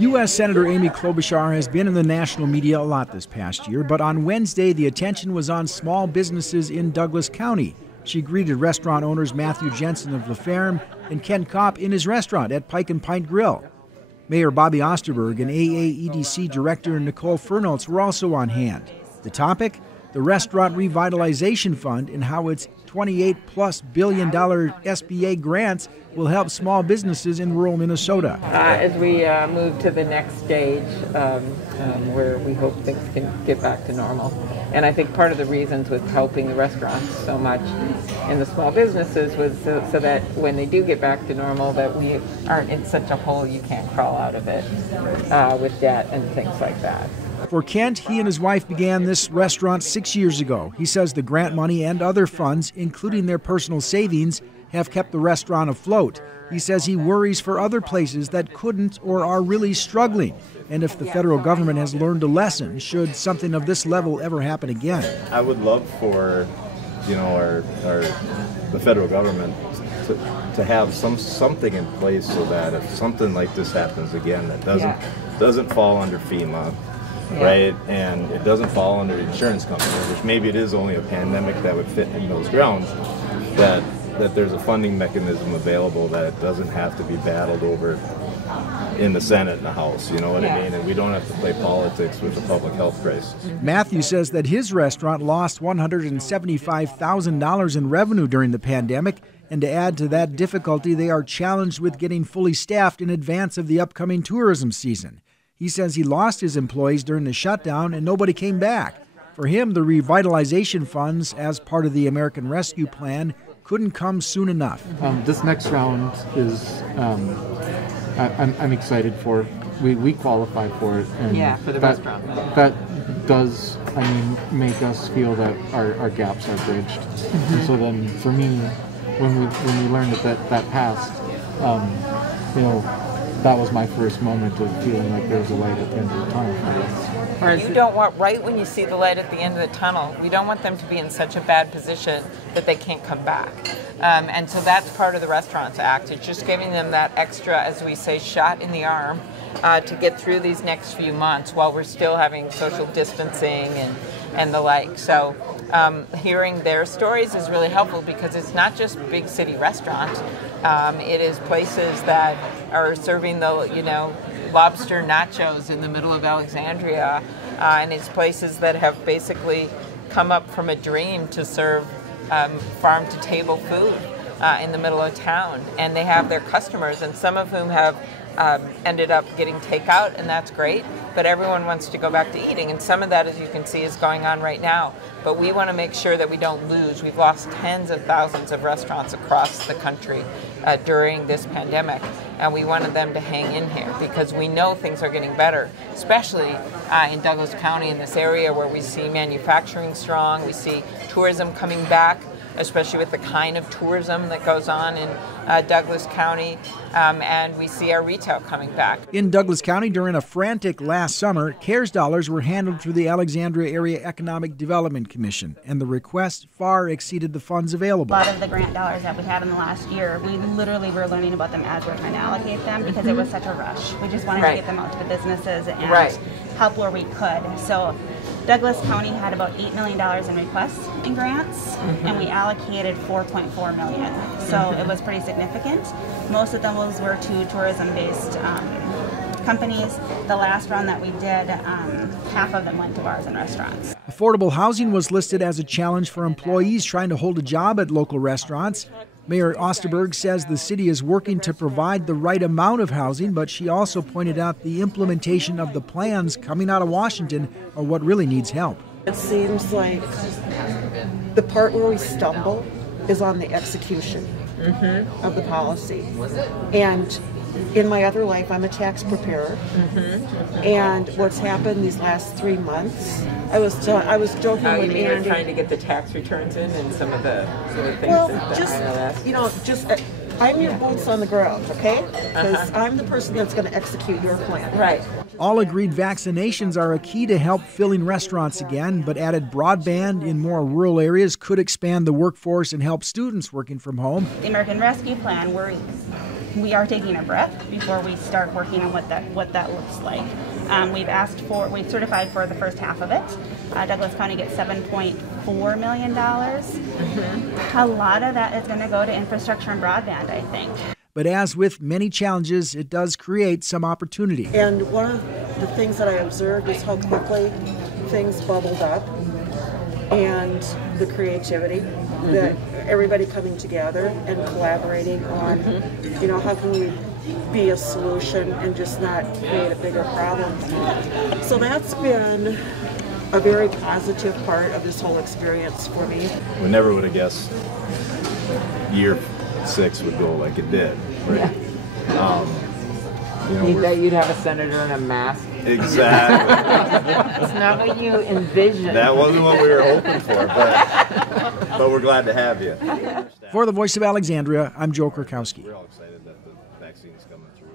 U.S. Senator Amy Klobuchar has been in the national media a lot this past year, but on Wednesday the attention was on small businesses in Douglas County. She greeted restaurant owners Matthew Jensen of LaFerme and Kent Kopp in his restaurant at Pike Pint Grill. Mayor Bobbie Osterberg and AAEDC Director Nicole Fernholz were also on hand. The topic? The Restaurant Revitalization Fund and how its $28+ billion SBA grants will help small businesses in rural Minnesota. As we move to the next stage, where we hope things can get back to normal. And I think part of the reasons with helping the restaurants so much and the small businesses was so that when they do get back to normal, that we aren't in such a hole you can't crawl out of it with debt and things like that. For Kent, he and his wife began this restaurant 6 years ago. He says the grant money and other funds, including their personal savings, have kept the restaurant afloat. He says he worries for other places that couldn't or are really struggling, and if the federal government has learned a lesson should something of this level ever happen again. I would love for, the federal government to have something in place so that if something like this happens again, that doesn't fall under FEMA. Right, and it doesn't fall under the insurance company, which maybe it is only a pandemic that would fit in those grounds, that there's a funding mechanism available, that it doesn't have to be battled over in the Senate and the House, you know what I mean? And we don't have to play politics with the public health crisis. Matthew says that his restaurant lost $175,000 in revenue during the pandemic, and to add to that difficulty, they are challenged with getting fully staffed in advance of the upcoming tourism season. He says he lost his employees during the shutdown and nobody came back. For him, the revitalization funds, as part of the American Rescue Plan, couldn't come soon enough. This next round is, I'm excited for. We qualify for it. And for the restaurant. That does, make us feel that our gaps are bridged. Mm-hmm. And so then, for me, when we learned that passed, that was my first moment of feeling like there was a light at the end of the tunnel. You don't want, right when you see the light at the end of the tunnel, we don't want them to be in such a bad position that they can't come back. And so that's part of the Restaurants Act. It's just giving them that extra, as we say, shot in the arm to get through these next few months while we're still having social distancing and the like. So hearing their stories is really helpful because it's not just big city restaurants. It is places that are serving the, lobster nachos in the middle of Alexandria, and it's places that have basically come up from a dream to serve farm-to-table food in the middle of town. And they have their customers, and some of whom have ended up getting takeout, and that's great, but everyone wants to go back to eating, and some of that, as you can see, is going on right now. But we want to make sure that we don't lose. We've lost tens of thousands of restaurants across the country during this pandemic, and we wanted them to hang in here because we know things are getting better, especially in Douglas County, in this area where we see manufacturing strong, we see tourism coming back, especially with the kind of tourism that goes on in Douglas County, and we see our retail coming back. In Douglas County, during a frantic last summer, CARES dollars were handled through the Alexandria Area Economic Development Commission, and the request far exceeded the funds available. A lot of the grant dollars that we had in the last year, we literally were learning about them as we were trying to allocate them because it was such a rush. We just wanted to get them out to the businesses and help where we could. So Douglas County had about $8 million in requests in grants, and we allocated $4.4 million. So it was pretty significant. Most of those were to tourism-based companies. The last round that we did, half of them went to bars and restaurants. Affordable housing was listed as a challenge for employees trying to hold a job at local restaurants. Mayor Osterberg says the city is working to provide the right amount of housing, but she also pointed out the implementation of the plans coming out of Washington are what really needs help. It seems like the part where we stumble is on the execution of the policy. And in my other life, I'm a tax preparer, and what's happened these last 3 months, I was joking with Andy. You're trying to get the tax returns in and some of the things that IRS. I'm your boots on the ground, okay? Because I'm the person that's going to execute your plan. Right. All agreed vaccinations are a key to help filling restaurants again, but added broadband in more rural areas could expand the workforce and help students working from home. The American Rescue Plan, we're we are taking a breath before we start working on what that looks like. We've certified for the first half of it. Douglas County gets $7.4 million. A lot of that is going to go to infrastructure and broadband, I think. But as with many challenges, it does create some opportunity. And one of the things that I observed is how quickly things bubbled up, and the creativity that everybody coming together and collaborating on, how can we be a solution and just not create a bigger problem. So that's been a very positive part of this whole experience for me. We never would have guessed year 6 would go like it did. Right? You'd have a senator in a mask. Exactly. It's not what you envisioned. That wasn't what we were hoping for, but we're glad to have you. For the Voice of Alexandria, I'm Joe Krakowski. We're all excited that the vaccine's coming through.